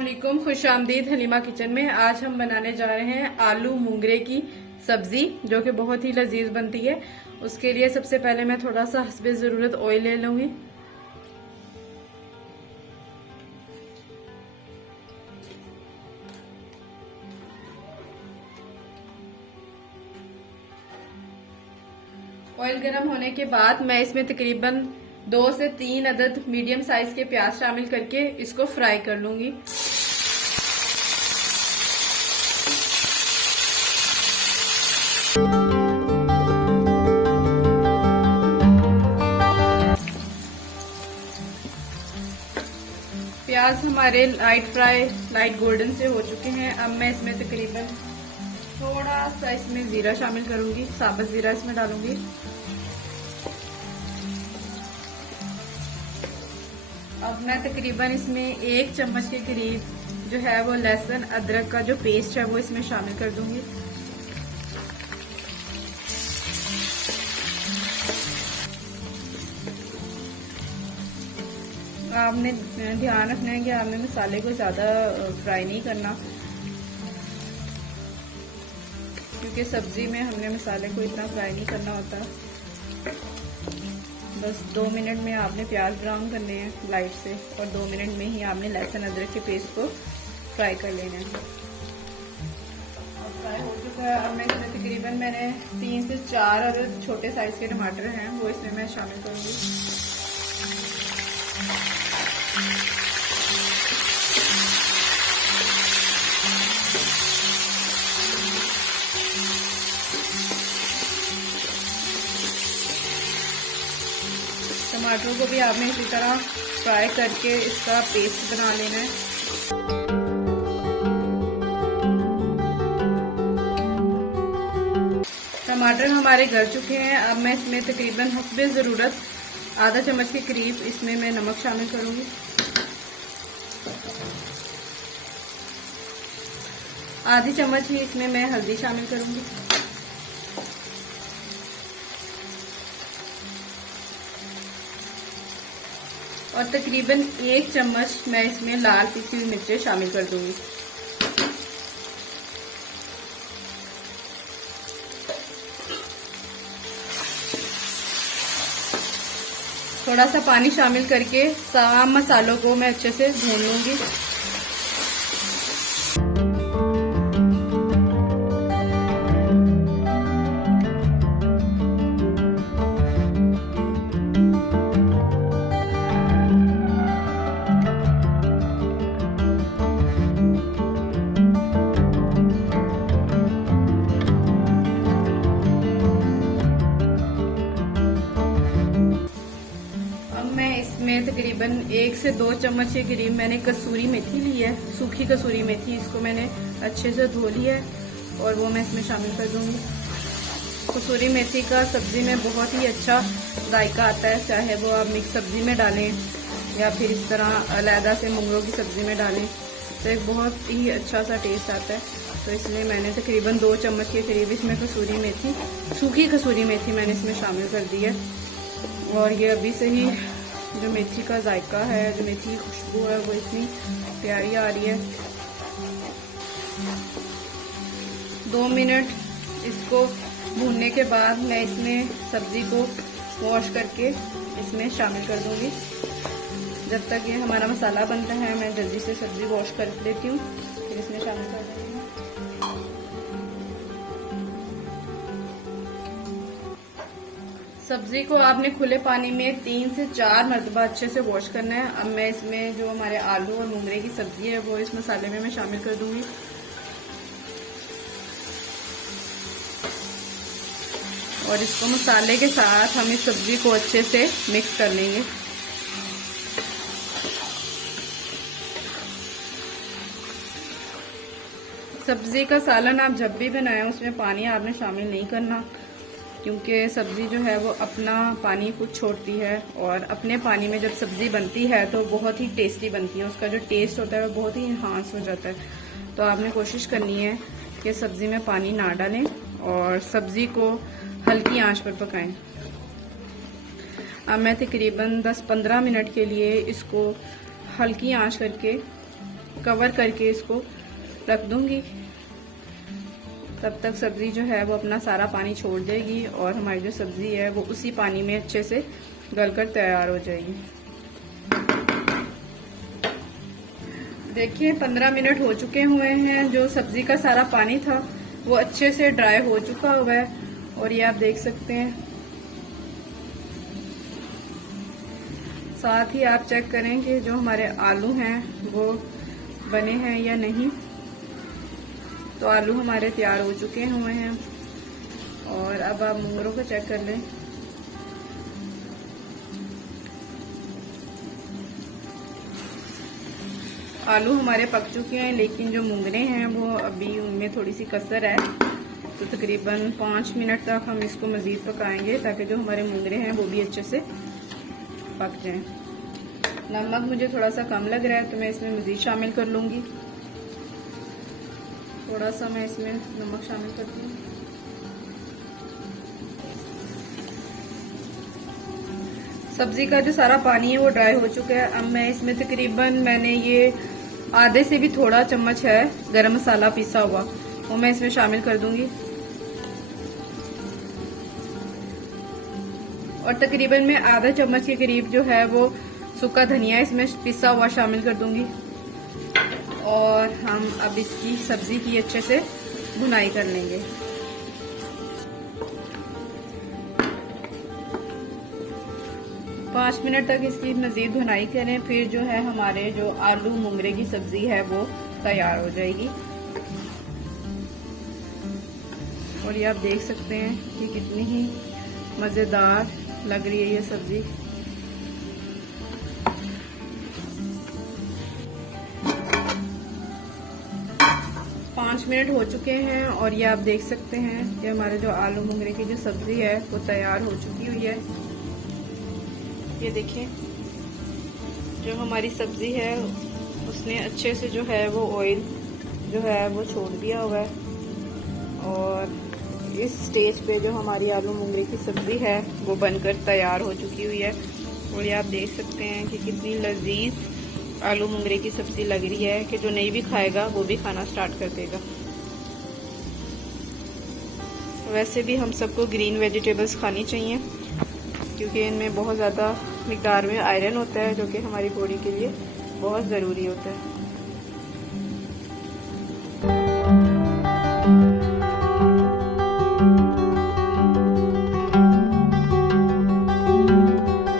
अस्सलामुअलैकुम, खुश आमदीद हलीमा किचन में। आज हम बनाने जा रहे हैं आलू मूंगरे की सब्जी, जो कि बहुत ही लजीज बनती है। उसके लिए सबसे पहले मैं थोड़ा सा हस्बे ज़रूरत ऑयल ले लूंगी। ऑयल गर्म होने के बाद मैं इसमें तकरीबन 2 से 3 अदद मीडियम साइज के प्याज शामिल करके इसको फ्राई कर लूंगी। प्याज हमारे लाइट गोल्डन से हो चुके हैं। अब मैं इसमें तकरीबन थोड़ा सा इसमें जीरा शामिल करूंगी, साबुत जीरा इसमें डालूंगी। अब मैं तकरीबन इसमें 1 चम्मच के करीब जो है वो लहसुन अदरक का जो पेस्ट है वो इसमें शामिल कर दूंगी। आपने ध्यान रखना है कि आपने मसाले को ज्यादा फ्राई नहीं करना, क्योंकि सब्जी में हमने मसाले को इतना फ्राई नहीं करना होता। बस 2 मिनट में आपने प्याज ब्राउन करने हैं लाइट से, और 2 मिनट में ही आपने लहसुन अदरक के पेस्ट को फ्राई कर लेना है। अब फ्राई हो चुका है। अब मैं इसमें तकरीबन मैंने 3 से 4 अदद छोटे साइज के टमाटर हैं वो इसमें मैं शामिल करूंगी। टमाटरों को भी आपने इसी तरह फ्राई करके इसका पेस्ट बना लेना है। टमाटर हमारे गल चुके हैं। अब मैं इसमें तकरीबन हस्बे ज़रूरत आधा चम्मच के करीब इसमें मैं नमक शामिल करूंगी। आधी चम्मच ही इसमें मैं हल्दी शामिल करूंगी। और तकरीबन 1 चम्मच मैं इसमें लाल पिसी हुई मिर्चें शामिल कर दूंगी। थोड़ा सा पानी शामिल करके तमाम मसालों को मैं अच्छे से भून लूंगी। इसमें तकरीबन 1 से 2 चम्मच के करीब मैंने कसूरी मेथी ली है, सूखी कसूरी मेथी। इसको मैंने अच्छे से धो लिया है और वो मैं इसमें शामिल कर दूंगी। कसूरी मेथी का सब्जी में बहुत ही अच्छा जायका आता है, चाहे वो आप मिक्स सब्जी में डालें या फिर इस तरह अलहदा से मूंगरों की सब्जी में डालें, तो एक बहुत ही अच्छा सा टेस्ट आता है। तो इसलिए मैंने तकरीबन 2 चम्मच के करीब इसमें कसूरी मेथी, सूखी कसूरी मेथी मैंने इसमें शामिल कर दी है। और ये अभी से ही जो मेथी का जायका है, जो मेथी की खुशबू है, वो इतनी प्यारी आ रही है। 2 मिनट इसको भूनने के बाद मैं इसमें सब्जी को वॉश करके इसमें शामिल कर दूंगी। जब तक ये हमारा मसाला बनता है मैं जल्दी से सब्जी वॉश कर लेती हूँ, फिर इसमें शामिल कर दूंगी। सब्जी को आपने खुले पानी में 3 से 4 मरतबा अच्छे से वॉश करना है। अब मैं इसमें जो हमारे आलू और मूंगरे की सब्जी है वो इस मसाले में मैं शामिल कर दूंगी। और इसको मसाले के साथ हम इस सब्जी को अच्छे से मिक्स कर लेंगे। सब्जी का सालन आप जब भी बनाएं उसमें पानी आपने शामिल नहीं करना, क्योंकि सब्जी जो है वो अपना पानी कुछ छोड़ती है, और अपने पानी में जब सब्जी बनती है तो बहुत ही टेस्टी बनती है। उसका जो टेस्ट होता है वो बहुत ही इन्हांस हो जाता है। तो आपने कोशिश करनी है कि सब्जी में पानी ना डालें और सब्जी को हल्की आंच पर पकाएं। अब मैं तकरीबन 10-15 मिनट के लिए इसको हल्की आंच करके कवर करके इसको रख दूंगी। तब तक सब्जी जो है वो अपना सारा पानी छोड़ देगी और हमारी जो सब्जी है वो उसी पानी में अच्छे से गलकर तैयार हो जाएगी। देखिए 15 मिनट हो चुके हुए हैं। जो सब्जी का सारा पानी था वो अच्छे से ड्राई हो चुका हुआ है और ये आप देख सकते हैं। साथ ही आप चेक करें कि जो हमारे आलू हैं वो बने हैं या नहीं। तो आलू हमारे तैयार हो चुके हुए हैं और अब आप मुंगरों को चेक कर लें। आलू हमारे पक चुके हैं, लेकिन जो मुंगरे हैं वो अभी उनमें थोड़ी सी कसर है। तो तकरीबन 5 मिनट तक हम इसको मज़ीद पकाएंगे ताकि जो हमारे मुंगरे हैं वो भी अच्छे से पक जाएं। नमक मुझे थोड़ा सा कम लग रहा है तो मैं इसमें मज़ीद शामिल कर लूँगी। थोड़ा सा मैं इसमें नमक शामिल करती हूँ। सब्जी का जो सारा पानी है वो ड्राई हो चुका है। अब मैं इसमें तकरीबन मैंने ये आधे से भी थोड़ा चम्मच है गरम मसाला पिसा हुआ, वो मैं इसमें शामिल कर दूंगी। और तकरीबन मैं आधा चम्मच के करीब जो है वो सूखा धनिया इसमें पिसा हुआ शामिल कर दूंगी। और हम अब इसकी सब्जी की अच्छे से भुनाई कर लेंगे। पाँच मिनट तक इसकी मज़ीद भुनाई करें, फिर जो है हमारे जो आलू मुंगरे की सब्जी है वो तैयार हो जाएगी। और ये आप देख सकते हैं कि कितनी ही मज़ेदार लग रही है ये सब्जी। पाँच मिनट हो चुके हैं और ये आप देख सकते हैं कि हमारे जो आलू मुंगरे की जो सब्जी है वो तैयार हो चुकी हुई है। ये देखिए जो हमारी सब्जी है उसने अच्छे से जो है वो ऑयल जो है वो छोड़ दिया हुआ है। और इस स्टेज पे जो हमारी आलू मुंगरे की सब्जी है वो बनकर तैयार हो चुकी हुई है। और ये आप देख सकते हैं कि कितनी लजीज आलू मुंगरे की सब्जी लग रही है कि जो नहीं भी खाएगा वो भी खाना स्टार्ट कर देगा। वैसे भी हम सबको ग्रीन वेजिटेबल्स खानी चाहिए क्योंकि इनमें बहुत ज़्यादा मिकदार में आयरन होता है जो कि हमारी बॉडी के लिए बहुत ज़रूरी होता है।